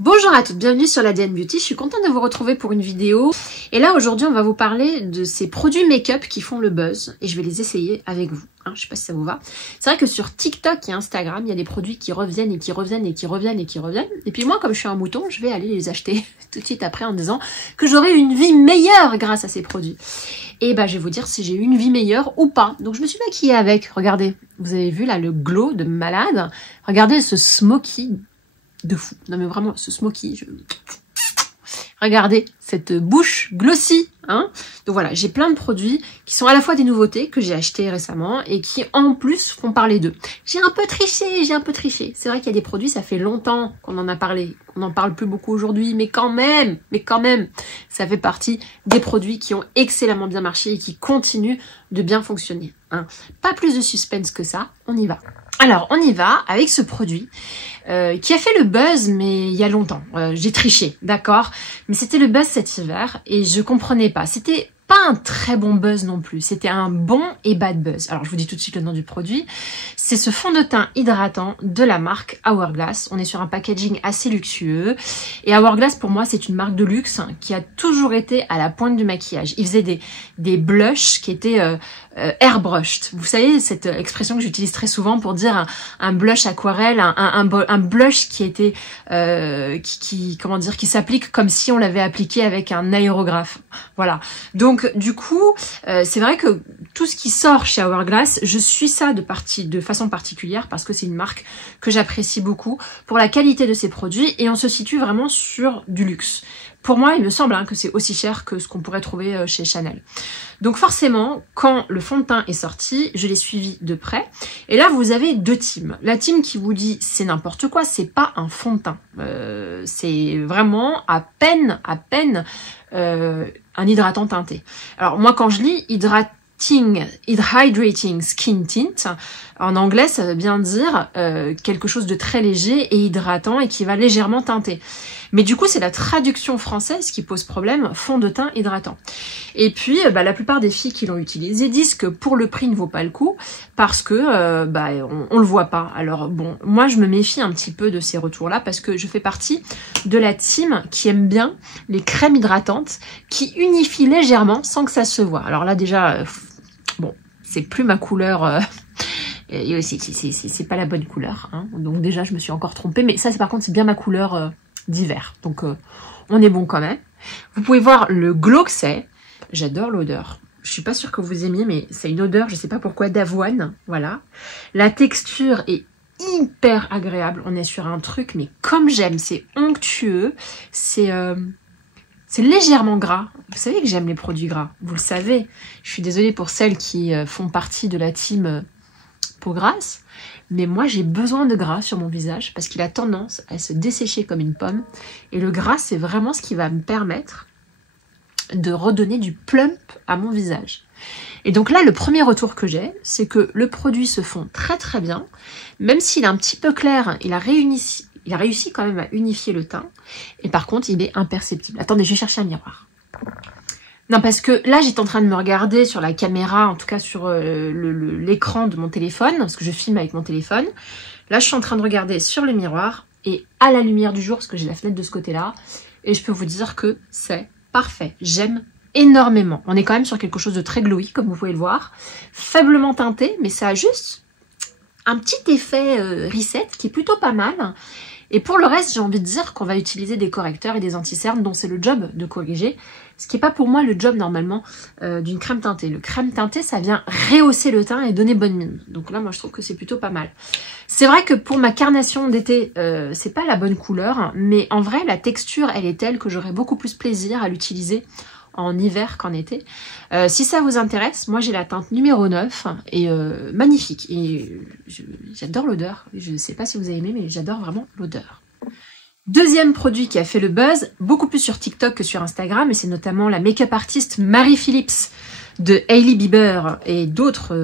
Bonjour à toutes, bienvenue sur l'ADN Beauty, je suis contente de vous retrouver pour une vidéo. Et là aujourd'hui on va vous parler de ces produits make-up qui font le buzz et je vais les essayer avec vous. Je sais pas si ça vous va. C'est vrai que sur TikTok et Instagram, il y a des produits qui reviennent et qui reviennent et qui reviennent et qui reviennent. Et puis moi, comme je suis un mouton, je vais aller les acheter tout de suite après en disant que j'aurai une vie meilleure grâce à ces produits. Et bah je vais vous dire si j'ai eu une vie meilleure ou pas. Donc je me suis maquillée avec, regardez, vous avez vu là le glow de malade. Regardez ce smoky de fou. Non mais vraiment, ce smoky, regardez cette bouche glossy, hein. Donc voilà, j'ai plein de produits qui sont à la fois des nouveautés que j'ai achetées récemment et qui en plus font parler d'eux. J'ai un peu triché. C'est vrai qu'il y a des produits, ça fait longtemps qu'on en a parlé, on n'en parle plus beaucoup aujourd'hui, mais quand même, ça fait partie des produits qui ont excellemment bien marché et qui continuent de bien fonctionner, hein. Pas plus de suspense que ça, on y va. Alors, on y va avec ce produit qui a fait le buzz, mais il y a longtemps. J'ai triché, d'accord? Mais c'était le buzz cet hiver et je comprenais pas. C'était pas un très bon buzz non plus. C'était un bon et bad buzz. Alors, je vous dis tout de suite le nom du produit. C'est ce fond de teint hydratant de la marque Hourglass. On est sur un packaging assez luxueux. Et Hourglass, pour moi, c'est une marque de luxe qui a toujours été à la pointe du maquillage. Ils faisaient des blushs qui étaient airbrushed. Vous savez, cette expression que j'utilise très souvent pour dire un blush aquarelle, un blush qui était comment dire, qui s'applique comme si on l'avait appliqué avec un aérographe. Voilà. Donc du coup, c'est vrai que tout ce qui sort chez Hourglass, je suis ça de façon particulière parce que c'est une marque que j'apprécie beaucoup pour la qualité de ses produits et on se situe vraiment sur du luxe. Pour moi, il me semble que c'est aussi cher que ce qu'on pourrait trouver chez Chanel. Donc forcément, quand le fond de teint est sorti, je l'ai suivi de près. Et là, vous avez deux teams. La team qui vous dit c'est n'importe quoi, c'est pas un fond de teint. C'est vraiment à peine un hydratant teinté. Alors moi, quand je lis Hydrating Skin Tint, en anglais, ça veut bien dire quelque chose de très léger et hydratant et qui va légèrement teinter. Mais du coup, c'est la traduction française qui pose problème, fond de teint hydratant. Et puis, la plupart des filles qui l'ont utilisé disent que pour le prix, il ne vaut pas le coup parce que on le voit pas. Alors bon, moi, je me méfie un petit peu de ces retours-là parce que je fais partie de la team qui aime bien les crèmes hydratantes qui unifient légèrement sans que ça se voit. Alors là, déjà, bon, c'est plus ma couleur... c'est pas la bonne couleur, hein. Donc déjà je me suis encore trompée, mais ça par contre c'est bien ma couleur d'hiver, donc on est bon quand même. Vous pouvez voir le glow que c'est, j'adore l'odeur, je suis pas sûre que vous aimiez, mais c'est une odeur, je sais pas pourquoi, d'avoine, voilà. La texture est hyper agréable, on est sur un truc, mais comme j'aime, c'est onctueux, c'est légèrement gras. Vous savez que j'aime les produits gras, vous le savez. Je suis désolée pour celles qui font partie de la team peau grasse, mais moi j'ai besoin de gras sur mon visage parce qu'il a tendance à se dessécher comme une pomme. Et le gras, c'est vraiment ce qui va me permettre de redonner du plump à mon visage. Et donc là, le premier retour que j'ai, c'est que le produit se fond très très bien. Même s'il est un petit peu clair, il a réussi quand même à unifier le teint. Et par contre, il est imperceptible. Attendez, je vais chercher un miroir. Non, parce que là, j'étais en train de me regarder sur la caméra, en tout cas sur l'écran de mon téléphone, parce que je filme avec mon téléphone. Là, je suis en train de regarder sur le miroir et à la lumière du jour, parce que j'ai la fenêtre de ce côté-là. Et je peux vous dire que c'est parfait. J'aime énormément. On est quand même sur quelque chose de très glowy, comme vous pouvez le voir. Faiblement teinté, mais ça a juste un petit effet reset qui est plutôt pas mal. Et pour le reste, j'ai envie de dire qu'on va utiliser des correcteurs et des anti-cernes dont c'est le job de corriger. Ce qui n'est pas pour moi le job normalement d'une crème teintée. Le crème teintée, ça vient rehausser le teint et donner bonne mine. Donc là, moi, je trouve que c'est plutôt pas mal. C'est vrai que pour ma carnation d'été, c'est pas la bonne couleur. Mais en vrai, la texture, elle est telle que j'aurais beaucoup plus plaisir à l'utiliser en hiver qu'en été. Si ça vous intéresse, moi j'ai la teinte numéro 9 et magnifique. Et j'adore l'odeur. Je ne sais pas si vous avez aimé, mais j'adore vraiment l'odeur. Deuxième produit qui a fait le buzz, beaucoup plus sur TikTok que sur Instagram, et c'est notamment la make-up artiste Marie Phillips de Hailey Bieber et d'autres,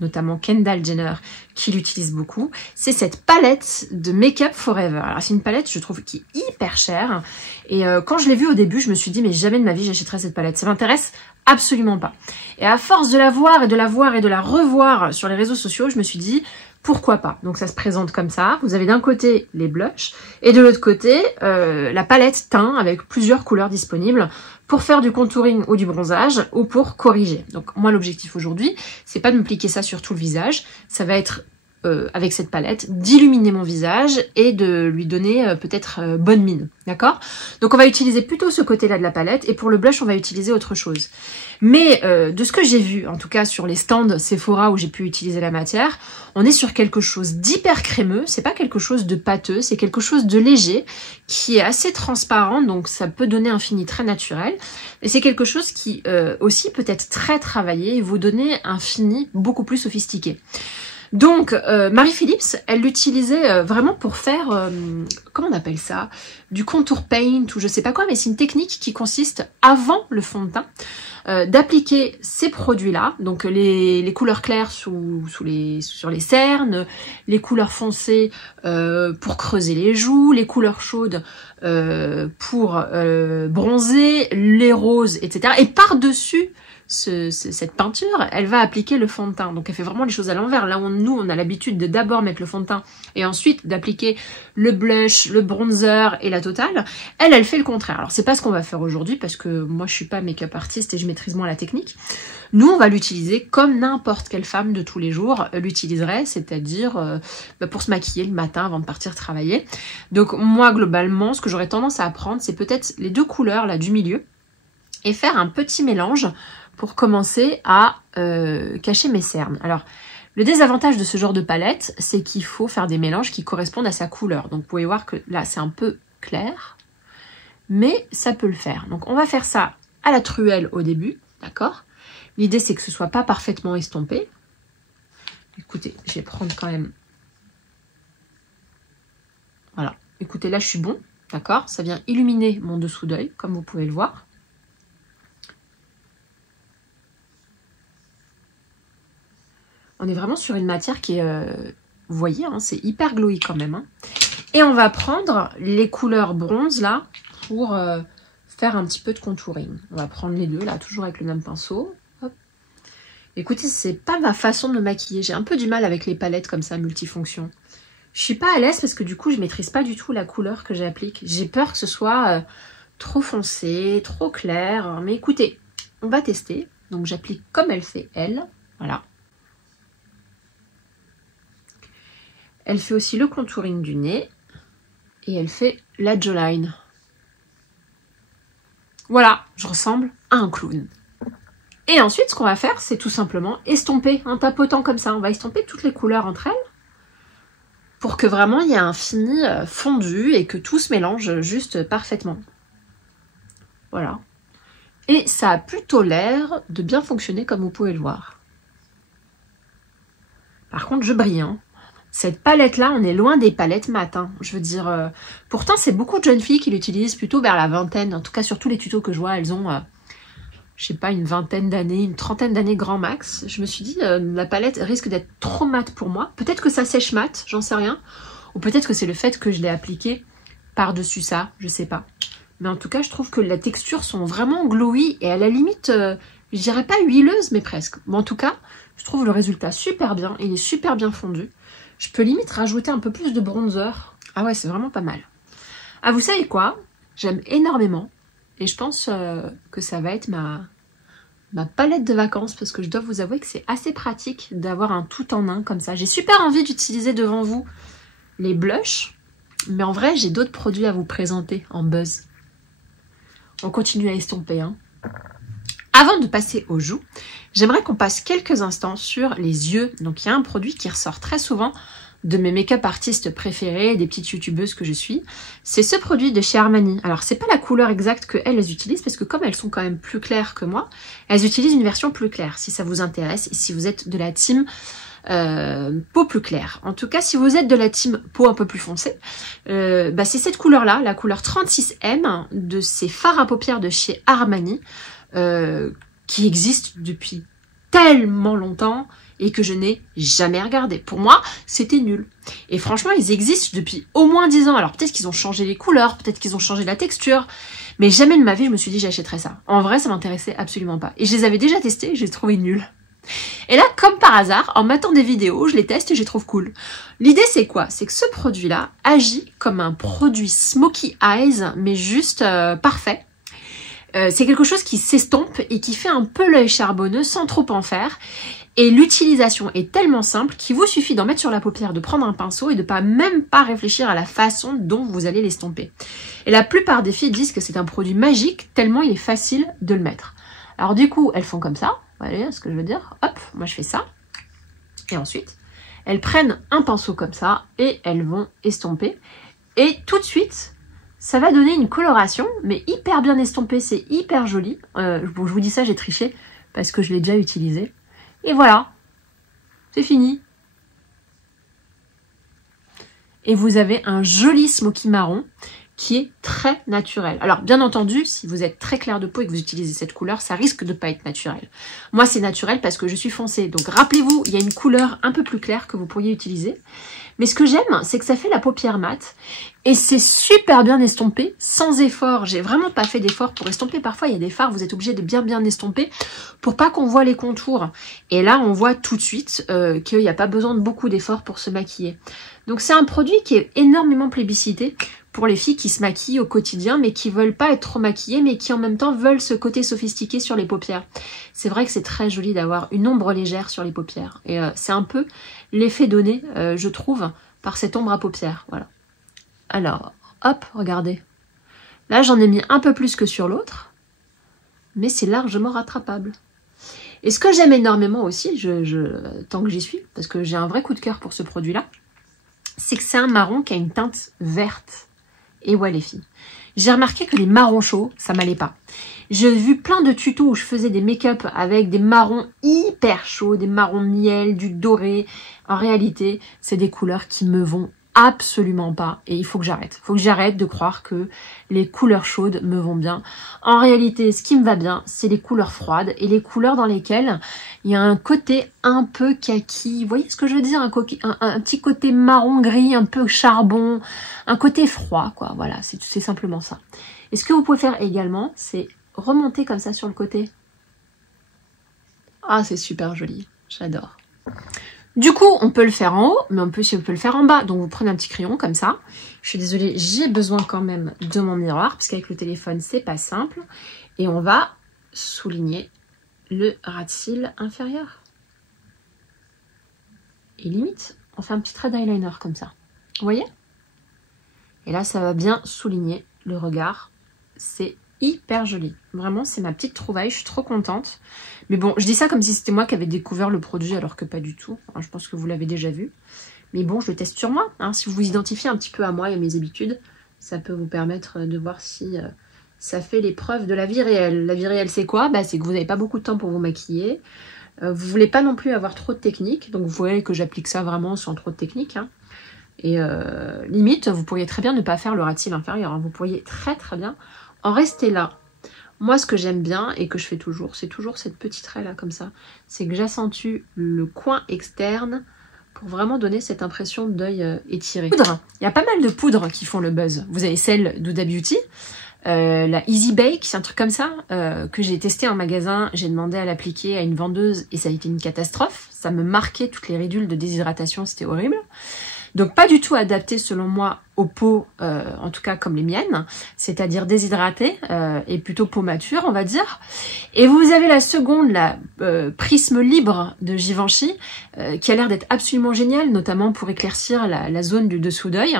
notamment Kendall Jenner, qui l'utilisent beaucoup. C'est cette palette de Make-up Forever. Alors c'est une palette, je trouve, qui est hyper chère. Et quand je l'ai vue au début, je me suis dit, mais jamais de ma vie j'achèterai cette palette. Ça m'intéresse absolument pas. Et à force de la voir et de la voir et de la revoir sur les réseaux sociaux, je me suis dit, pourquoi pas? Donc ça se présente comme ça. Vous avez d'un côté les blushs et de l'autre côté la palette teint avec plusieurs couleurs disponibles pour faire du contouring ou du bronzage ou pour corriger. Donc moi l'objectif aujourd'hui, c'est pas de me pliquer ça sur tout le visage, ça va être avec cette palette, d'illuminer mon visage et de lui donner peut-être bonne mine, d'accord? Donc on va utiliser plutôt ce côté-là de la palette, et pour le blush, on va utiliser autre chose. Mais de ce que j'ai vu, en tout cas sur les stands Sephora où j'ai pu utiliser la matière, on est sur quelque chose d'hyper crémeux, c'est pas quelque chose de pâteux, c'est quelque chose de léger, qui est assez transparent, donc ça peut donner un fini très naturel, et c'est quelque chose qui aussi peut être très travaillé et vous donner un fini beaucoup plus sophistiqué. Donc, Marie Phillips, elle l'utilisait vraiment pour faire, comment on appelle ça, du contour paint ou je sais pas quoi, mais c'est une technique qui consiste, avant le fond de teint, d'appliquer ces produits-là, donc les couleurs claires sur les cernes, les couleurs foncées pour creuser les joues, les couleurs chaudes pour bronzer, les roses, etc. Et par-dessus cette peinture, elle va appliquer le fond de teint. Donc elle fait vraiment les choses à l'envers. Là où nous, on a l'habitude de d'abord mettre le fond de teint et ensuite d'appliquer le blush, le bronzer et la totale. Elle fait le contraire. Alors c'est pas ce qu'on va faire aujourd'hui parce que moi je suis pas make-up artiste et je maîtrise moins la technique. Nous, on va l'utiliser comme n'importe quelle femme de tous les jours l'utiliserait, c'est-à-dire pour se maquiller le matin avant de partir travailler. Donc moi, globalement, ce que j'aurais tendance à apprendre, c'est peut-être les deux couleurs là du milieu et faire un petit mélange pour commencer à cacher mes cernes. Alors, le désavantage de ce genre de palette, c'est qu'il faut faire des mélanges qui correspondent à sa couleur. Donc, vous pouvez voir que là, c'est un peu clair, mais ça peut le faire. Donc, on va faire ça à la truelle au début, d'accord? L'idée, c'est que ce soit pas parfaitement estompé. Écoutez, je vais prendre quand même... Voilà. Écoutez, là, je suis bon, d'accord? Ça vient illuminer mon dessous d'œil, comme vous pouvez le voir. On est vraiment sur une matière qui est, vous voyez, hein, c'est hyper glowy quand même. Hein. Et on va prendre les couleurs bronze là pour faire un petit peu de contouring. On va prendre les deux là, toujours avec le même pinceau. Hop. Écoutez, c'est pas ma façon de me maquiller. J'ai un peu du mal avec les palettes comme ça, multifonctions. Je suis pas à l'aise parce que du coup, je maîtrise pas du tout la couleur que j'applique. J'ai peur que ce soit trop foncé, trop clair. Mais écoutez, on va tester. Donc j'applique comme elle fait elle. Voilà. Elle fait aussi le contouring du nez et elle fait la jawline. Voilà, je ressemble à un clown. Et ensuite, ce qu'on va faire, c'est tout simplement estomper en tapotant comme ça. On va estomper toutes les couleurs entre elles pour que vraiment il y ait un fini fondu et que tout se mélange juste parfaitement. Voilà. Et ça a plutôt l'air de bien fonctionner comme vous pouvez le voir. Par contre, je brille, hein. Cette palette-là, on est loin des palettes mat. Hein. Je veux dire, pourtant, c'est beaucoup de jeunes filles qui l'utilisent plutôt vers la vingtaine. En tout cas, sur tous les tutos que je vois, elles ont, je sais pas, une vingtaine d'années, une trentaine d'années grand max. Je me suis dit, la palette risque d'être trop mat pour moi. Peut-être que ça sèche mat, j'en sais rien. Ou peut-être que c'est le fait que je l'ai appliqué par-dessus ça, je sais pas. Mais en tout cas, je trouve que les textures sont vraiment glowy et à la limite, je dirais pas huileuse, mais presque. Mais en tout cas, je trouve le résultat super bien. Il est super bien fondu. Je peux limite rajouter un peu plus de bronzer. Ah ouais, c'est vraiment pas mal. Ah, vous savez quoi? J'aime énormément. Et je pense que ça va être ma palette de vacances. Parce que je dois vous avouer que c'est assez pratique d'avoir un tout en un comme ça. J'ai super envie d'utiliser devant vous les blushs. Mais en vrai, j'ai d'autres produits à vous présenter en buzz. On continue à estomper, hein. Avant de passer aux joues, j'aimerais qu'on passe quelques instants sur les yeux. Donc il y a un produit qui ressort très souvent de mes make-up artistes préférés, des petites youtubeuses que je suis. C'est ce produit de chez Armani. Alors c'est pas la couleur exacte qu'elles utilisent parce que comme elles sont quand même plus claires que moi, elles utilisent une version plus claire si ça vous intéresse et si vous êtes de la team peau plus claire. En tout cas, si vous êtes de la team peau un peu plus foncée, c'est cette couleur-là, la couleur 36M de ces fards à paupières de chez Armani. Qui existe depuis tellement longtemps et que je n'ai jamais regardé. Pour moi, c'était nul. Et franchement, ils existent depuis au moins 10 ans. Alors peut-être qu'ils ont changé les couleurs, peut-être qu'ils ont changé la texture, mais jamais de ma vie, je me suis dit j'achèterais ça. En vrai, ça m'intéressait absolument pas. Et je les avais déjà testés et je les trouvais nuls. Et là, comme par hasard, en matant des vidéos, je les teste et je les trouve cool. L'idée, c'est quoi? C'est que ce produit-là agit comme un produit Smoky Eyes, mais juste parfait. C'est quelque chose qui s'estompe et qui fait un peu l'œil charbonneux sans trop en faire. Et l'utilisation est tellement simple qu'il vous suffit d'en mettre sur la paupière, de prendre un pinceau et de même pas réfléchir à la façon dont vous allez l'estomper. Et la plupart des filles disent que c'est un produit magique tellement il est facile de le mettre. Alors du coup, elles font comme ça, vous voyez ce que je veux dire? Hop, moi je fais ça. Et ensuite, elles prennent un pinceau comme ça et elles vont estomper. Et tout de suite, ça va donner une coloration, mais hyper bien estompée, c'est hyper joli. Je vous dis ça, j'ai triché parce que je l'ai déjà utilisé. Et voilà, c'est fini. Et vous avez un joli smoky marron qui est très naturel. Alors, bien entendu, si vous êtes très clair de peau et que vous utilisez cette couleur, ça risque de pas être naturel. Moi, c'est naturel parce que je suis foncée. Donc, rappelez-vous, il y a une couleur un peu plus claire que vous pourriez utiliser. Mais ce que j'aime, c'est que ça fait la paupière mate. Et c'est super bien estompé, sans effort. J'ai vraiment pas fait d'effort pour estomper. Parfois, il y a des fards, vous êtes obligé de bien estomper pour pas qu'on voit les contours. Et là, on voit tout de suite qu'il n'y a pas besoin de beaucoup d'efforts pour se maquiller. Donc, c'est un produit qui est énormément plébiscité pour les filles qui se maquillent au quotidien, mais qui veulent pas être trop maquillées, mais qui en même temps veulent ce côté sophistiqué sur les paupières. C'est vrai que c'est très joli d'avoir une ombre légère sur les paupières. Et c'est un peu l'effet donné, je trouve, par cette ombre à paupières. Voilà. Alors, hop, regardez. Là, j'en ai mis un peu plus que sur l'autre, mais c'est largement rattrapable. Et ce que j'aime énormément aussi, tant que j'y suis, parce que j'ai un vrai coup de cœur pour ce produit-là, c'est que c'est un marron qui a une teinte verte. Et ouais les filles, j'ai remarqué que les marrons chauds, ça m'allait pas. J'ai vu plein de tutos où je faisais des make-up avec des marrons hyper chauds, des marrons miel, du doré. En réalité, c'est des couleurs qui me vont absolument pas et il faut que j'arrête. Il faut que j'arrête de croire que les couleurs chaudes me vont bien. En réalité, ce qui me va bien, c'est les couleurs froides et les couleurs dans lesquelles il y a un côté un peu kaki. Vous voyez ce que je veux dire? Un petit côté marron gris, un peu charbon, un côté froid, quoi. Voilà, c'est simplement ça. Et ce que vous pouvez faire également, c'est remonter comme ça sur le côté. Ah, c'est super joli. J'adore. Du coup, on peut le faire en haut, mais on peut le faire en bas. Donc, vous prenez un petit crayon comme ça. Je suis désolée, j'ai besoin quand même de mon miroir, parce qu'avec le téléphone, c'est pas simple. Et on va souligner le ras de cils inférieur. Et limite, on fait un petit trait d'eyeliner comme ça. Vous voyez? Et là, ça va bien souligner le regard. C'est hyper joli. Vraiment, c'est ma petite trouvaille. Je suis trop contente. Mais bon, je dis ça comme si c'était moi qui avais découvert le produit, alors que pas du tout. Enfin, je pense que vous l'avez déjà vu. Mais bon, je le teste sur moi. Hein. Si vous vous identifiez un petit peu à moi et à mes habitudes, ça peut vous permettre de voir si ça fait les preuves de la vie réelle. La vie réelle, c'est quoi? C'est que vous n'avez pas beaucoup de temps pour vous maquiller. Vous voulez pas non plus avoir trop de technique. Donc, vous voyez que j'applique ça vraiment sans trop de technique. Hein. Et limite, vous pourriez très bien ne pas faire le ras de cils inférieur. Hein. Vous pourriez très bien en rester là. Moi, ce que j'aime bien et que je fais toujours, c'est toujours cette petite raie là comme ça. C'est que j'accentue le coin externe pour vraiment donner cette impression d'œil étiré. Poudre. Il y a pas mal de poudres qui font le buzz. Vous avez celle d'Huda Beauty, la Easy Bake, c'est un truc comme ça, que j'ai testé en magasin. J'ai demandé à l'appliquer à une vendeuse et ça a été une catastrophe. Ça me marquait toutes les ridules de déshydratation, c'était horrible. Donc pas du tout adapté selon moi aux peaux, en tout cas comme les miennes, c'est-à-dire déshydratées et plutôt peau mature on va dire. Et vous avez la seconde, la Prisme Libre de Givenchy, qui a l'air d'être absolument géniale, notamment pour éclaircir la zone du dessous d'œil,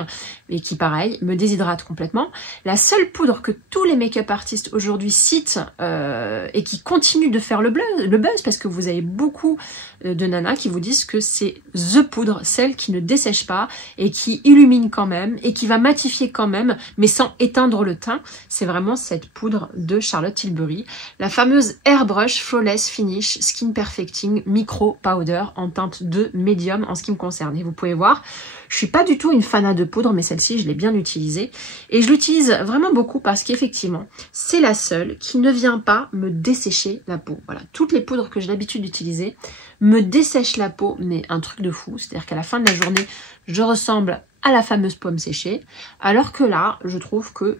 et qui pareil, me déshydrate complètement. La seule poudre que tous les make-up artistes aujourd'hui citent et qui continue de faire le buzz, parce que vous avez beaucoup de nanas qui vous disent que c'est the poudre, celle qui ne dessèche pas et qui illumine quand même et qui va matifier quand même, mais sans éteindre le teint. C'est vraiment cette poudre de Charlotte Tilbury, la fameuse Airbrush Flawless Finish Skin Perfecting Micro Powder en teinte 2 médium en ce qui me concerne. Et vous pouvez voir, je suis pas du tout une fanat de poudre, mais celle-ci, je l'ai bien utilisée. Et je l'utilise vraiment beaucoup parce qu'effectivement, c'est la seule qui ne vient pas me dessécher la peau. Voilà, toutes les poudres que j'ai l'habitude d'utiliser me dessèchent la peau, mais un truc de fou. C'est-à-dire qu'à la fin de la journée, je ressemble à la fameuse pomme séchée. Alors que là, je trouve que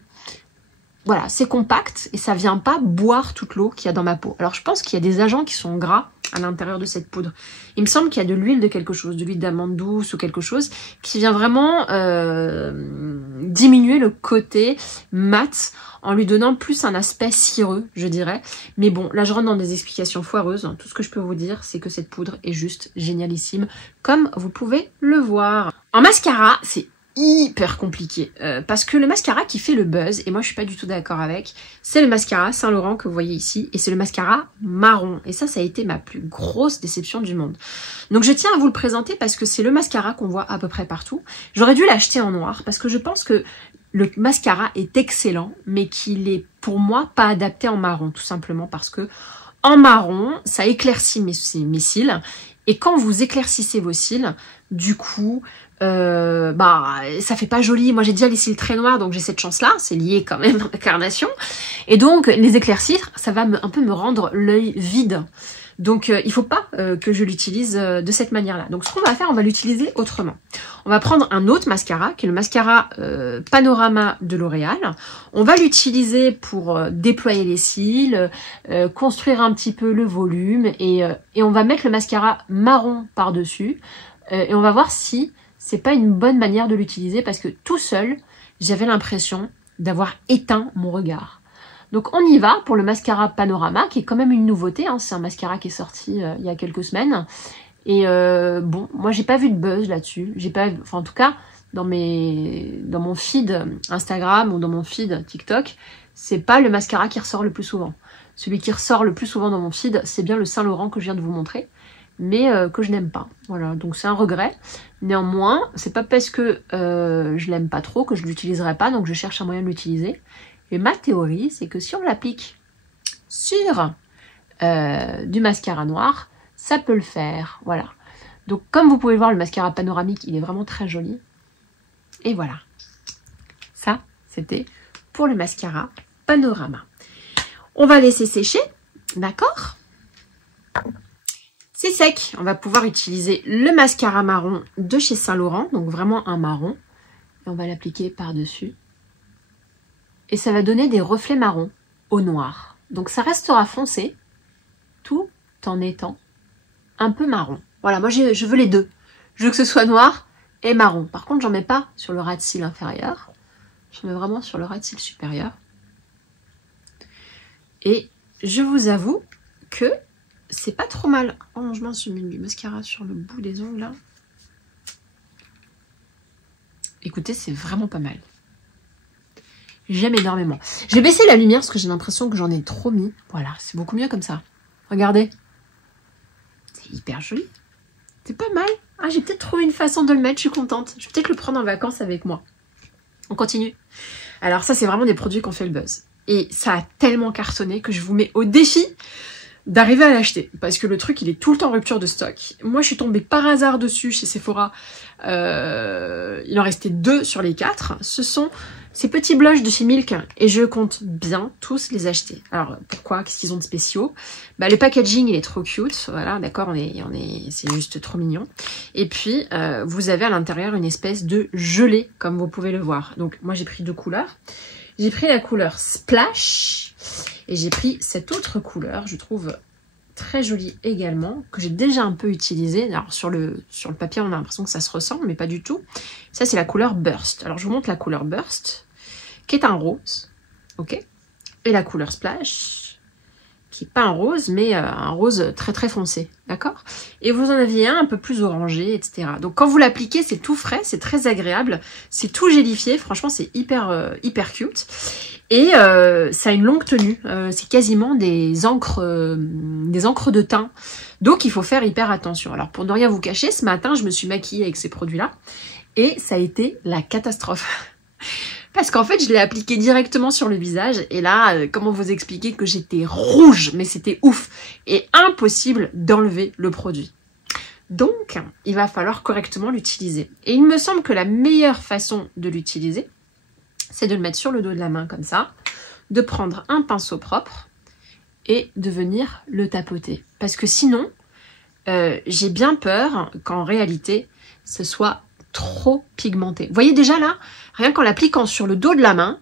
voilà, c'est compact et ça vient pas boire toute l'eau qu'il y a dans ma peau. Alors je pense qu'il y a des agents qui sont gras à l'intérieur de cette poudre. Il me semble qu'il y a de l'huile de quelque chose, de l'huile d'amande douce ou quelque chose qui vient vraiment diminuer le côté mat en lui donnant plus un aspect cireux, je dirais. Mais bon, là je rentre dans des explications foireuses. Tout ce que je peux vous dire, c'est que cette poudre est juste génialissime, comme vous pouvez le voir. En mascara, c'est hyper compliqué parce que le mascara qui fait le buzz, et moi je suis pas du tout d'accord avec, c'est le mascara Saint Laurent que vous voyez ici, et c'est le mascara marron, et ça a été ma plus grosse déception du monde. Donc je tiens à vous le présenter parce que c'est le mascara qu'on voit à peu près partout. J'aurais dû l'acheter en noir parce que je pense que le mascara est excellent, mais qu'il est pour moi pas adapté en marron, tout simplement parce que en marron ça éclaircit mes cils, et quand vous éclaircissez vos cils, du coup ça fait pas joli. Moi j'ai déjà les cils très noirs, donc j'ai cette chance là, c'est lié quand même à la carnation, et donc les éclaircir, ça va un peu me rendre l'œil vide, donc il faut pas que je l'utilise de cette manière là. Donc ce qu'on va faire, on va l'utiliser autrement. On va prendre un autre mascara qui est le mascara Panorama de L'Oréal. On va l'utiliser pour déployer les cils, construire un petit peu le volume, et on va mettre le mascara marron par dessus, et on va voir si c'est pas une bonne manière de l'utiliser, parce que tout seul, j'avais l'impression d'avoir éteint mon regard. Donc on y va pour le mascara Panorama, qui est quand même une nouveauté, hein. C'est un mascara qui est sorti il y a quelques semaines. Et bon, moi j'ai pas vu de buzz là-dessus. J'ai pas, enfin en tout cas, dans mon feed Instagram ou dans mon feed TikTok, c'est pas le mascara qui ressort le plus souvent. Celui qui ressort le plus souvent dans mon feed, c'est bien le Saint Laurent que je viens de vous montrer, mais que je n'aime pas. Voilà, donc c'est un regret. Néanmoins, c'est pas parce que je l'aime pas trop que je l'utiliserai pas, donc je cherche un moyen de l'utiliser. Et ma théorie, c'est que si on l'applique sur du mascara noir, ça peut le faire. Voilà. Donc comme vous pouvez voir, le mascara panoramique, il est vraiment très joli. Et voilà. Ça, c'était pour le mascara Panorama. On va laisser sécher, d'accord ? C'est sec, on va pouvoir utiliser le mascara marron de chez Saint Laurent, donc vraiment un marron, et on va l'appliquer par-dessus. Et ça va donner des reflets marron au noir. Donc ça restera foncé, tout en étant un peu marron. Voilà, moi je veux les deux. Je veux que ce soit noir et marron. Par contre, j'en mets pas sur le ras de cils inférieur, j'en mets vraiment sur le ras de cils supérieur. Et je vous avoue que c'est pas trop mal. Oh, je m'en suis mis du mascara sur le bout des ongles là. Écoutez, c'est vraiment pas mal. J'aime énormément. Je vais baisser la lumière parce que j'ai l'impression que j'en ai trop mis. Voilà, c'est beaucoup mieux comme ça. Regardez. C'est hyper joli. C'est pas mal. Ah, j'ai peut-être trouvé une façon de le mettre, je suis contente. Je vais peut-être le prendre en vacances avec moi. On continue. Alors ça, c'est vraiment des produits qui ont fait le buzz. Et ça a tellement cartonné que je vous mets au défi d'arriver à l'acheter, parce que le truc il est tout le temps en rupture de stock. Moi je suis tombée par hasard dessus chez Sephora, il en restait 2 sur les 4. Ce sont ces petits blushs de chez Milk et je compte bien tous les acheter. Alors pourquoi? Qu'est-ce qu'ils ont de spéciaux? Bah le packaging il est trop cute, voilà, d'accord, c'est juste trop mignon. Et puis vous avez à l'intérieur une espèce de gelée comme vous pouvez le voir. Donc moi j'ai pris 2 couleurs. J'ai pris la couleur Splash et j'ai pris cette autre couleur, je trouve très jolie également, que j'ai déjà un peu utilisée. Alors sur le papier, on a l'impression que ça se ressemble, mais pas du tout. Ça, c'est la couleur Burst. Alors je vous montre la couleur Burst, qui est un rose, ok. Et la couleur Splash, qui n'est pas un rose, mais un rose très très foncé, d'accord. Et vous en aviez un peu plus orangé, etc. Donc quand vous l'appliquez, c'est tout frais, c'est très agréable, c'est tout gélifié, franchement c'est hyper cute. Et ça a une longue tenue, c'est quasiment des encres de teint. Donc il faut faire hyper attention. Alors pour ne rien vous cacher, ce matin je me suis maquillée avec ces produits-là et ça a été la catastrophe. Parce qu'en fait je l'ai appliqué directement sur le visage et là, comment vous expliquer que j'étais rouge, mais c'était ouf. Et impossible d'enlever le produit. Donc il va falloir correctement l'utiliser. Et il me semble que la meilleure façon de l'utiliser, c'est de le mettre sur le dos de la main comme ça, de prendre un pinceau propre et de venir le tapoter. Parce que sinon, j'ai bien peur qu'en réalité, ce soit trop pigmenté. Vous voyez déjà là, rien qu'en l'appliquant sur le dos de la main,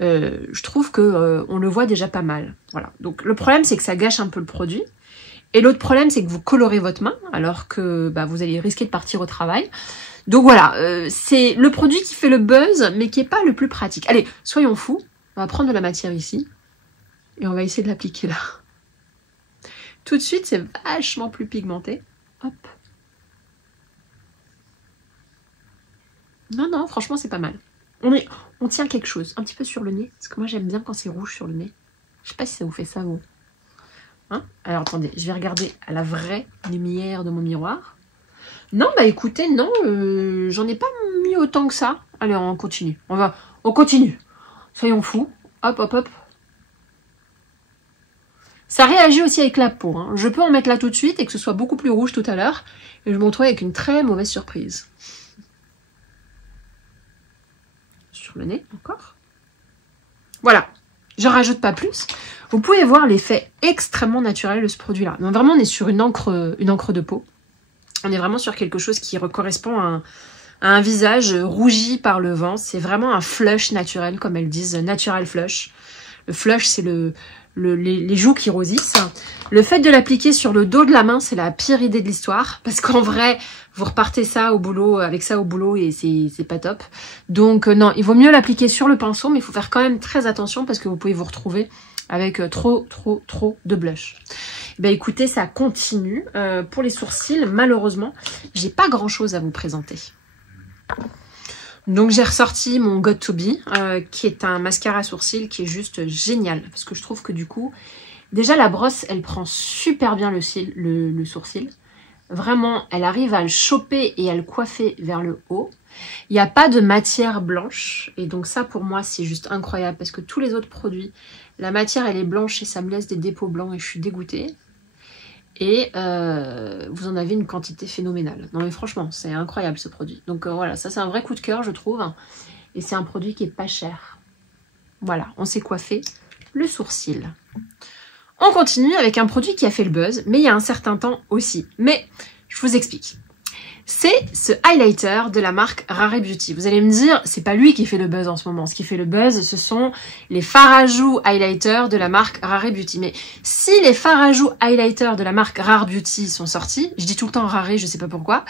je trouve que on le voit déjà pas mal. Voilà. Donc le problème, c'est que ça gâche un peu le produit. Et l'autre problème, c'est que vous colorez votre main alors que bah, vous allez risquer de partir au travail. Donc voilà, c'est le produit qui fait le buzz, mais qui n'est pas le plus pratique. Allez, soyons fous, on va prendre de la matière ici et on va essayer de l'appliquer là. Tout de suite, c'est vachement plus pigmenté. Hop. Non, non, franchement, c'est pas mal. On tient quelque chose, un petit peu sur le nez, parce que moi, j'aime bien quand c'est rouge sur le nez. Je sais pas si ça vous fait ça, vous. Hein? Alors, attendez, je vais regarder à la vraie lumière de mon miroir. Non, bah écoutez, non, j'en ai pas mis autant que ça. Allez, on continue. On continue. Soyons fous. Hop, hop, hop. Ça réagit aussi avec la peau. Hein. Je peux en mettre là tout de suite et que ce soit beaucoup plus rouge tout à l'heure. Et je me retrouve avec une très mauvaise surprise. Sur le nez, encore. Voilà. Je rajoute pas plus. Vous pouvez voir l'effet extrêmement naturel de ce produit-là. Donc vraiment, on est sur une encre de peau. On est vraiment sur quelque chose qui correspond à un visage rougi par le vent. C'est vraiment un flush naturel, comme elles disent, natural flush. Le flush, c'est les joues qui rosissent. Le fait de l'appliquer sur le dos de la main, c'est la pire idée de l'histoire. Parce qu'en vrai, vous repartez ça au boulot, avec ça au boulot et c'est pas top. Donc non, il vaut mieux l'appliquer sur le pinceau, mais il faut faire quand même très attention parce que vous pouvez vous retrouver avec trop de blush. Ben écoutez, ça continue. Pour les sourcils, malheureusement, j'ai pas grand chose à vous présenter. Donc j'ai ressorti mon Got To Be, qui est un mascara sourcil qui est juste génial. Parce que je trouve que du coup, déjà la brosse, elle prend super bien le sourcil. Vraiment, elle arrive à le choper et à le coiffer vers le haut. Il n'y a pas de matière blanche. Et donc ça, pour moi, c'est juste incroyable. Parce que tous les autres produits, la matière, elle est blanche et ça me laisse des dépôts blancs et je suis dégoûtée. Et vous en avez une quantité phénoménale. Non mais franchement, c'est incroyable ce produit. Donc voilà, ça c'est un vrai coup de cœur, je trouve. Et c'est un produit qui est pas cher. Voilà, on s'est coiffé le sourcil. On continue avec un produit qui a fait le buzz, mais il y a un certain temps aussi. Mais je vous explique. C'est ce highlighter de la marque Rare Beauty. Vous allez me dire, c'est pas lui qui fait le buzz en ce moment. Ce qui fait le buzz, ce sont les fards à joues highlighters de la marque Rare Beauty. Mais si les fards à joues highlighters de la marque Rare Beauty sont sortis, je dis tout le temps Rare, je sais pas pourquoi,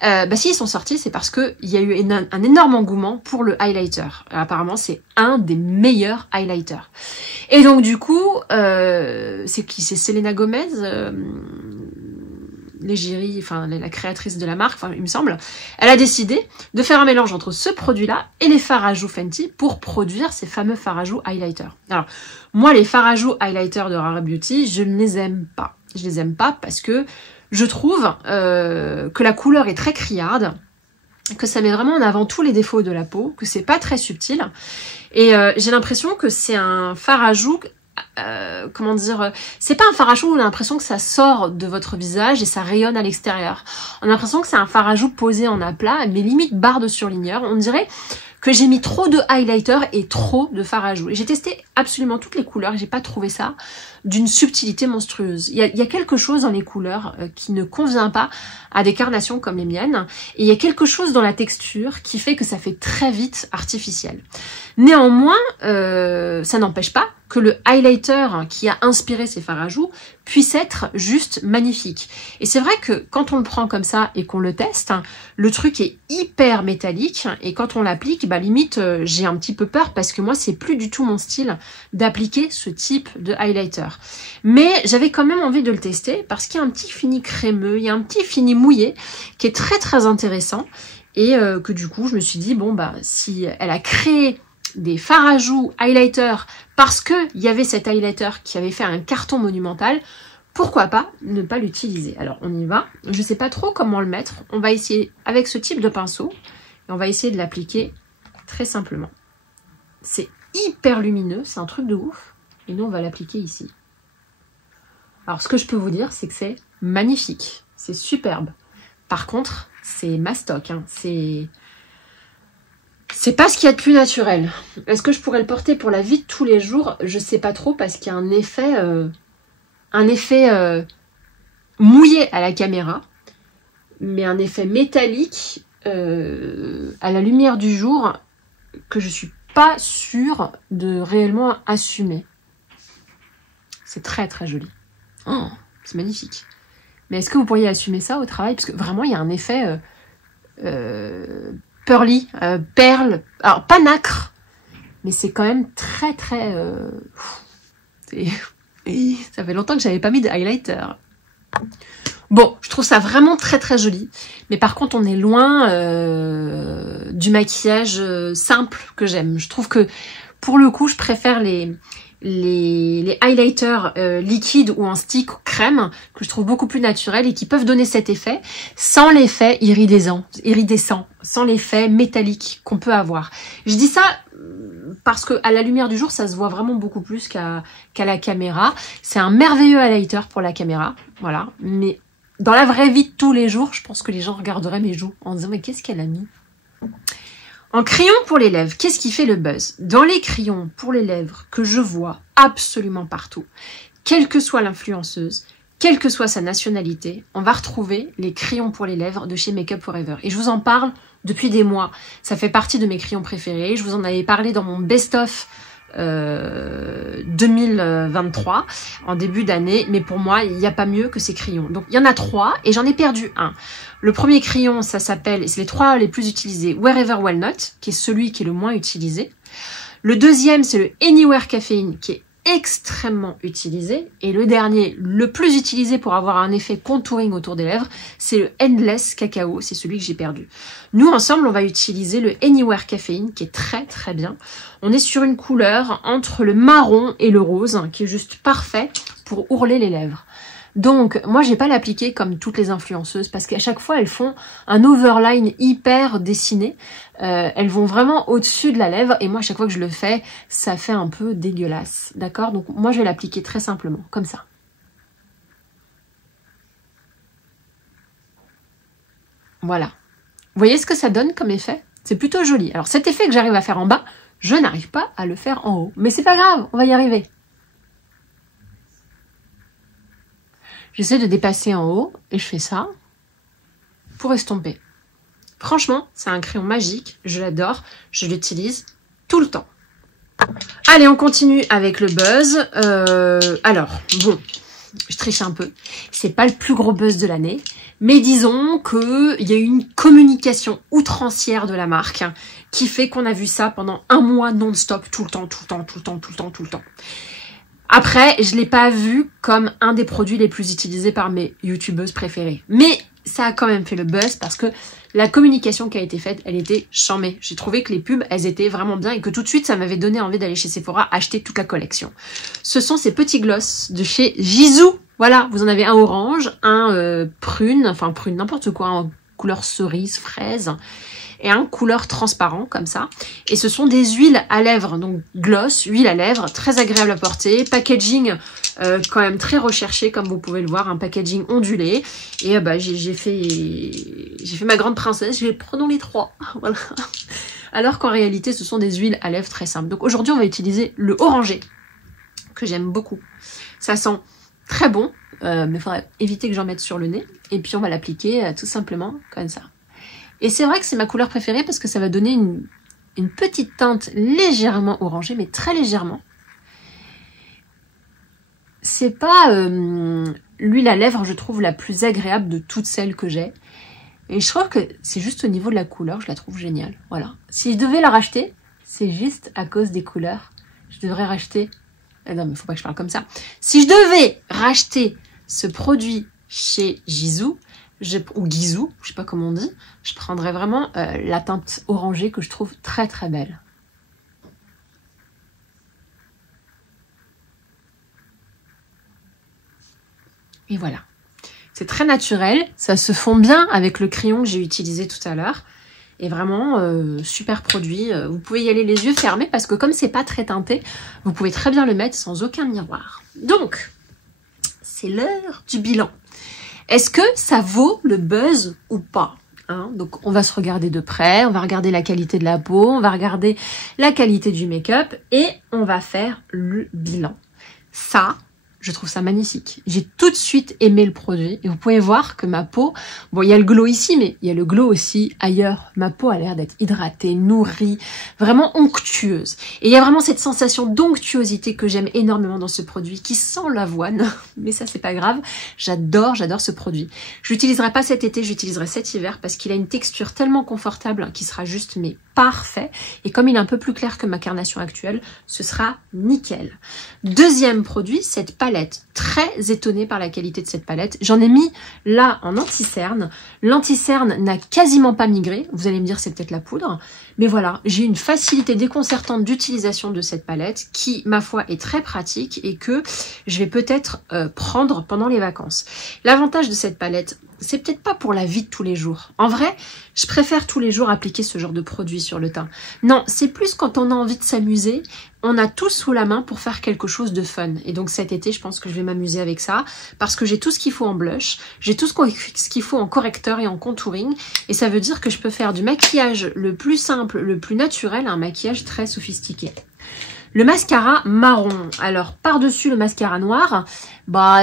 bah si ils sont sortis, c'est parce que il y a eu un énorme engouement pour le highlighter. Apparemment, c'est un des meilleurs highlighters. Et donc du coup, c'est Selena Gomez, l'égérie, enfin la créatrice de la marque, enfin il me semble, elle a décidé de faire un mélange entre ce produit-là et les fards à joues Fenty pour produire ces fameux fards à joues highlighter. Alors, moi les fards à joues highlighter de Rare Beauty, je ne les aime pas. Je les aime pas parce que je trouve que la couleur est très criarde, que ça met vraiment en avant tous les défauts de la peau, que c'est pas très subtil. Et j'ai l'impression que c'est un fard à joues comment dire, c'est pas un fard à joues où on a l'impression que ça sort de votre visage et ça rayonne à l'extérieur. On a l'impression que c'est un fard à joues posé en aplat, mais limite barre de surligneur. On dirait que j'ai mis trop de highlighter et trop de fard à joues. Et j'ai testé absolument toutes les couleurs et j'ai pas trouvé ça d'une subtilité monstrueuse. Il y a quelque chose dans les couleurs qui ne convient pas à des carnations comme les miennes. Et il y a quelque chose dans la texture qui fait que ça fait très vite artificiel. Néanmoins, ça n'empêche pas que le highlighter qui a inspiré ces fards à joues puisse être juste magnifique. Et c'est vrai que quand on le prend comme ça et qu'on le teste, le truc est hyper métallique et quand on l'applique, bah limite j'ai un petit peu peur parce que moi c'est plus du tout mon style d'appliquer ce type de highlighter. Mais j'avais quand même envie de le tester parce qu'il y a un petit fini crémeux, il y a un petit fini mouillé qui est très intéressant et que du coup je me suis dit bon bah si elle a créé des fards à joues highlighter parce que il y avait cet highlighter qui avait fait un carton monumental, pourquoi pas ne pas l'utiliser. Alors on y va, je sais pas trop comment le mettre, on va essayer avec ce type de pinceau et on va essayer de l'appliquer très simplement. C'est hyper lumineux, c'est un truc de ouf et nous on va l'appliquer ici. Alors ce que je peux vous dire c'est que c'est magnifique, c'est superbe. Par contre c'est mastoc, hein, c'est pas ce qu'il y a de plus naturel. Est-ce que je pourrais le porter pour la vie de tous les jours? Je sais pas trop parce qu'il y a un effet mouillé à la caméra, mais un effet métallique à la lumière du jour que je suis pas sûre de réellement assumer. C'est très joli. Oh, c'est magnifique. Mais est-ce que vous pourriez assumer ça au travail? Parce que vraiment, il y a un effet pearly, perle, alors pas nacre, mais c'est quand même très très... ça fait longtemps que j'avais pas mis de highlighter. Bon, je trouve ça vraiment très très joli. Mais par contre, on est loin du maquillage simple que j'aime. Je trouve que, pour le coup, je préfère les highlighters liquides ou en stick ou crème, que je trouve beaucoup plus naturels et qui peuvent donner cet effet, sans l'effet iridescent, sans l'effet métallique qu'on peut avoir. Je dis ça parce que à la lumière du jour, ça se voit vraiment beaucoup plus qu'à la caméra. C'est un merveilleux highlighter pour la caméra, voilà. Mais dans la vraie vie de tous les jours, je pense que les gens regarderaient mes joues en disant « Mais qu'est-ce qu'elle a mis ?» En crayon pour les lèvres, qu'est-ce qui fait le buzz? Dans les crayons pour les lèvres que je vois absolument partout, quelle que soit l'influenceuse, quelle que soit sa nationalité, on va retrouver les crayons pour les lèvres de chez Make Up For Ever. Et je vous en parle depuis des mois. Ça fait partie de mes crayons préférés. Je vous en avais parlé dans mon best-of 2023 en début d'année, mais pour moi il n'y a pas mieux que ces crayons. Donc il y en a 3 et j'en ai perdu un. Le premier crayon, ça s'appelle, c'est les 3 les plus utilisés, Wherever Walnut, qui est celui qui est le moins utilisé. Le deuxième, c'est le Anywhere Caffeine, qui est extrêmement utilisé. Et le dernier, le plus utilisé pour avoir un effet contouring autour des lèvres, c'est le Endless Cacao, c'est celui que j'ai perdu. Nous, ensemble, on va utiliser le Anywhere Caffeine, qui est très très bien. On est sur une couleur entre le marron et le rose, qui est juste parfait pour ourler les lèvres. Donc, moi, j'ai pas l'appliquer comme toutes les influenceuses parce qu'à chaque fois, elles font un overline hyper dessiné. Elles vont vraiment au-dessus de la lèvre et moi, à chaque fois que je le fais, ça fait un peu dégueulasse. D'accord? Donc, moi, je vais l'appliquer très simplement, comme ça. Voilà. Vous voyez ce que ça donne comme effet? C'est plutôt joli. Alors, cet effet que j'arrive à faire en bas, je n'arrive pas à le faire en haut. Mais c'est pas grave, on va y arriver. J'essaie de dépasser en haut et je fais ça pour estomper. Franchement, c'est un crayon magique, je l'adore, je l'utilise tout le temps. Allez, on continue avec le buzz. Alors, bon, je triche un peu. C'est pas le plus gros buzz de l'année, mais disons qu'il y a eu une communication outrancière de la marque qui fait qu'on a vu ça pendant un mois non-stop, tout le temps. Après, je ne l'ai pas vu comme un des produits les plus utilisés par mes youtubeuses préférées. Mais ça a quand même fait le buzz parce que la communication qui a été faite, elle était charmée. J'ai trouvé que les pubs, elles étaient vraiment bien et que tout de suite, ça m'avait donné envie d'aller chez Sephora acheter toute la collection. Ce sont ces petits gloss de chez Gisou. Voilà, vous en avez un orange, un prune, enfin prune, n'importe quoi, en couleur cerise, fraise, et un couleur transparent comme ça. Et ce sont des huiles à lèvres, donc gloss, huile à lèvres, très agréable à porter, packaging quand même très recherché comme vous pouvez le voir, un packaging ondulé. Et j'ai fait ma grande princesse, je vais prendre les 3. Voilà. Alors qu'en réalité ce sont des huiles à lèvres très simples. Donc aujourd'hui on va utiliser le orangé, que j'aime beaucoup. Ça sent très bon, mais il faudrait éviter que j'en mette sur le nez. Et puis on va l'appliquer tout simplement comme ça. Et c'est vrai que c'est ma couleur préférée parce que ça va donner une petite teinte légèrement orangée, mais très légèrement. C'est pas l'huile à lèvres, je trouve, la plus agréable de toutes celles que j'ai. Et je trouve que c'est juste au niveau de la couleur, je la trouve géniale. Voilà. Si je devais la racheter, c'est juste à cause des couleurs. Je devrais racheter... non, mais il faut pas que je parle comme ça. Si je devais racheter ce produit chez Gisou, ou Guizou, je sais pas comment on dit, je prendrais vraiment la teinte orangée que je trouve très très belle. Et voilà. C'est très naturel, ça se fond bien avec le crayon que j'ai utilisé tout à l'heure. Et vraiment, super produit. Vous pouvez y aller les yeux fermés parce que comme c'est pas très teinté, vous pouvez très bien le mettre sans aucun miroir. Donc, c'est l'heure du bilan. Est-ce que ça vaut le buzz ou pas, hein? Donc, on va se regarder de près, on va regarder la qualité de la peau, on va regarder la qualité du make-up et on va faire le bilan. Ça, Je trouve ça magnifique. J'ai tout de suite aimé le produit. Et vous pouvez voir que ma peau, bon, il y a le glow ici, mais il y a le glow aussi ailleurs. Ma peau a l'air d'être hydratée, nourrie, vraiment onctueuse. Et il y a vraiment cette sensation d'onctuosité que j'aime énormément dans ce produit, qui sent l'avoine. Mais ça, c'est pas grave. J'adore ce produit. Je l'utiliserai pas cet été, j'utiliserai cet hiver parce qu'il a une texture tellement confortable qui sera juste, mais parfait. Et comme il est un peu plus clair que ma carnation actuelle, ce sera nickel. Deuxième produit, cette palette. Très étonnée par la qualité de cette palette. J'en ai mis là en anti-cerne. L'anti-cerne n'a quasiment pas migré. Vous allez me dire c'est peut-être la poudre. Mais voilà, j'ai une facilité déconcertante d'utilisation de cette palette qui, ma foi, est très pratique et que je vais peut-être prendre pendant les vacances. L'avantage de cette palette, c'est peut-être pas pour la vie de tous les jours. En vrai, je préfère tous les jours appliquer ce genre de produit sur le teint. Non, c'est plus quand on a envie de s'amuser, on a tout sous la main pour faire quelque chose de fun. Et donc cet été, je pense que je vais m'amuser avec ça parce que j'ai tout ce qu'il faut en blush, j'ai tout ce qu'il faut en correcteur et en contouring. Et ça veut dire que je peux faire du maquillage le plus simple, le plus naturel, à un maquillage très sophistiqué. Le mascara marron. Alors, par-dessus le mascara noir, bah...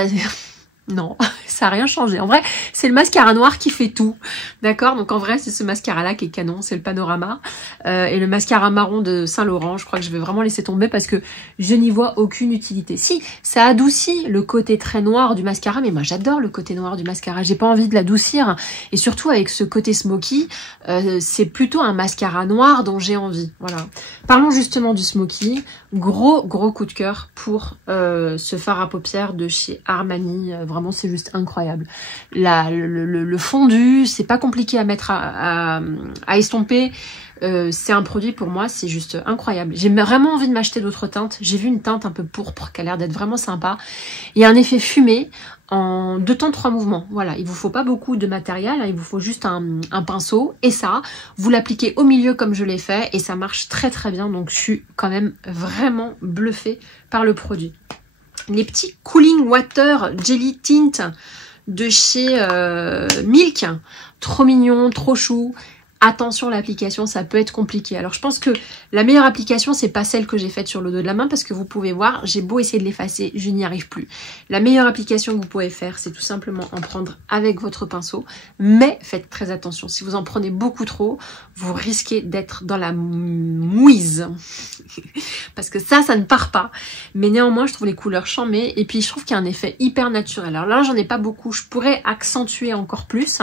non, ça n'a rien changé. En vrai, c'est le mascara noir qui fait tout. D'accord? Donc en vrai, c'est ce mascara-là qui est canon, c'est le Panorama. Et le mascara marron de Saint-Laurent, je crois que je vais vraiment laisser tomber parce que je n'y vois aucune utilité. Si, ça adoucit le côté très noir du mascara, mais moi j'adore le côté noir du mascara. J'ai pas envie de l'adoucir. Et surtout avec ce côté smoky, c'est plutôt un mascara noir dont j'ai envie. Voilà. Parlons justement du smoky. Gros coup de cœur pour ce fard à paupières de chez Armani. Vraiment, c'est juste incroyable. Le fondu, c'est pas compliqué à mettre à estomper. C'est un produit pour moi, c'est juste incroyable. J'ai vraiment envie de m'acheter d'autres teintes. J'ai vu une teinte un peu pourpre qui a l'air d'être vraiment sympa. Il y a un effet fumé en 2 temps 3 mouvements. Voilà, il vous faut pas beaucoup de matériel, hein, il vous faut juste un pinceau et ça, vous l'appliquez au milieu comme je l'ai fait et ça marche très très bien. Donc je suis quand même vraiment bluffée par le produit. Les petits Cooling Water Jelly Tint de chez Milk, trop mignon, trop chou. Attention, l'application, ça peut être compliqué. Alors, je pense que la meilleure application, c'est pas celle que j'ai faite sur le dos de la main parce que vous pouvez voir, j'ai beau essayer de l'effacer, je n'y arrive plus. La meilleure application que vous pouvez faire, c'est tout simplement en prendre avec votre pinceau. Mais faites très attention. Si vous en prenez beaucoup trop, vous risquez d'être dans la mouise. Parce que ça ne part pas. Mais néanmoins, je trouve les couleurs charmées. Et puis, je trouve qu'il y a un effet hyper naturel. Alors là, j'en ai pas beaucoup. Je pourrais accentuer encore plus.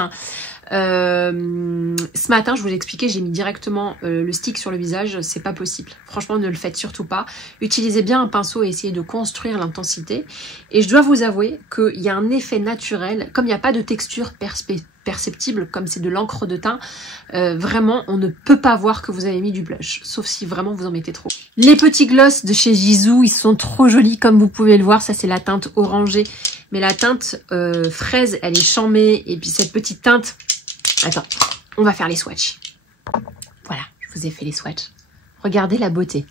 Ce matin, je vous l'ai expliqué, j'ai mis directement le stick sur le visage, c'est pas possible. Franchement, ne le faites surtout pas. Utilisez bien un pinceau et essayez de construire l'intensité. Et je dois vous avouer qu'il y a un effet naturel, comme il n'y a pas de texture perceptible, comme c'est de l'encre de teint, vraiment, on ne peut pas voir que vous avez mis du blush, sauf si vraiment vous en mettez trop. Les petits gloss de chez Jisoo, ils sont trop jolis, comme vous pouvez le voir, ça c'est la teinte orangée. Mais la teinte fraise, elle est charmée, et puis cette petite teinte... Attends, on va faire les swatchs. Voilà, je vous ai fait les swatchs. Regardez la beauté.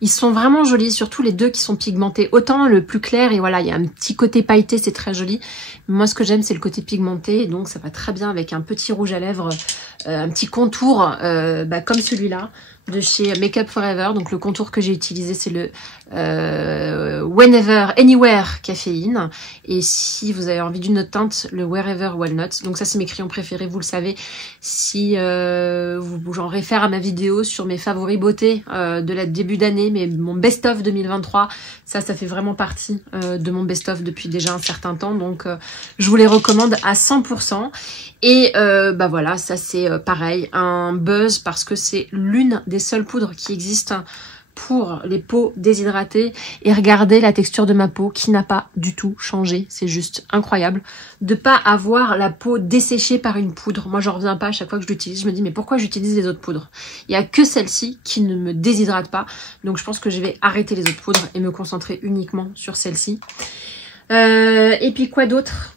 Ils sont vraiment jolis, surtout les deux qui sont pigmentés. Autant le plus clair, et voilà, il y a un petit côté pailleté, c'est très joli. Moi, ce que j'aime, c'est le côté pigmenté, donc ça va très bien avec un petit rouge à lèvres, un petit contour comme celui-là de chez Make Up Forever. Donc le contour que j'ai utilisé, c'est le Whenever, Anywhere Caféine. Et si vous avez envie d'une autre teinte, le Wherever Walnut. Donc ça, c'est mes crayons préférés, vous le savez. Si j'en réfère à ma vidéo sur mes favoris beauté de la début d'année, mais mon best-of 2023, ça fait vraiment partie de mon best-of depuis déjà un certain temps. Donc je vous les recommande à 100%. Et voilà, ça c'est pareil, un buzz parce que c'est l'une des seules poudres qui existent pour les peaux déshydratées. Et regardez la texture de ma peau qui n'a pas du tout changé. C'est juste incroyable de pas avoir la peau desséchée par une poudre. Moi, j'en reviens pas à chaque fois que je l'utilise. Je me dis, mais pourquoi j'utilise les autres poudres? Il y a que celle-ci qui ne me déshydrate pas. Donc, je pense que je vais arrêter les autres poudres et me concentrer uniquement sur celle-ci. Et puis, quoi d'autre?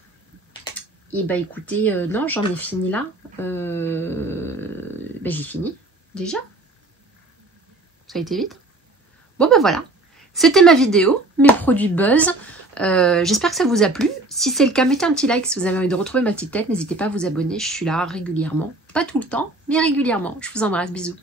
Et bah écoutez, non, j'en ai fini là. J'ai fini déjà. Ça a été vite. Bon bah voilà, c'était ma vidéo, mes produits buzz. J'espère que ça vous a plu. Si c'est le cas, mettez un petit like si vous avez envie de retrouver ma petite tête. N'hésitez pas à vous abonner, je suis là régulièrement. Pas tout le temps, mais régulièrement. Je vous embrasse, bisous.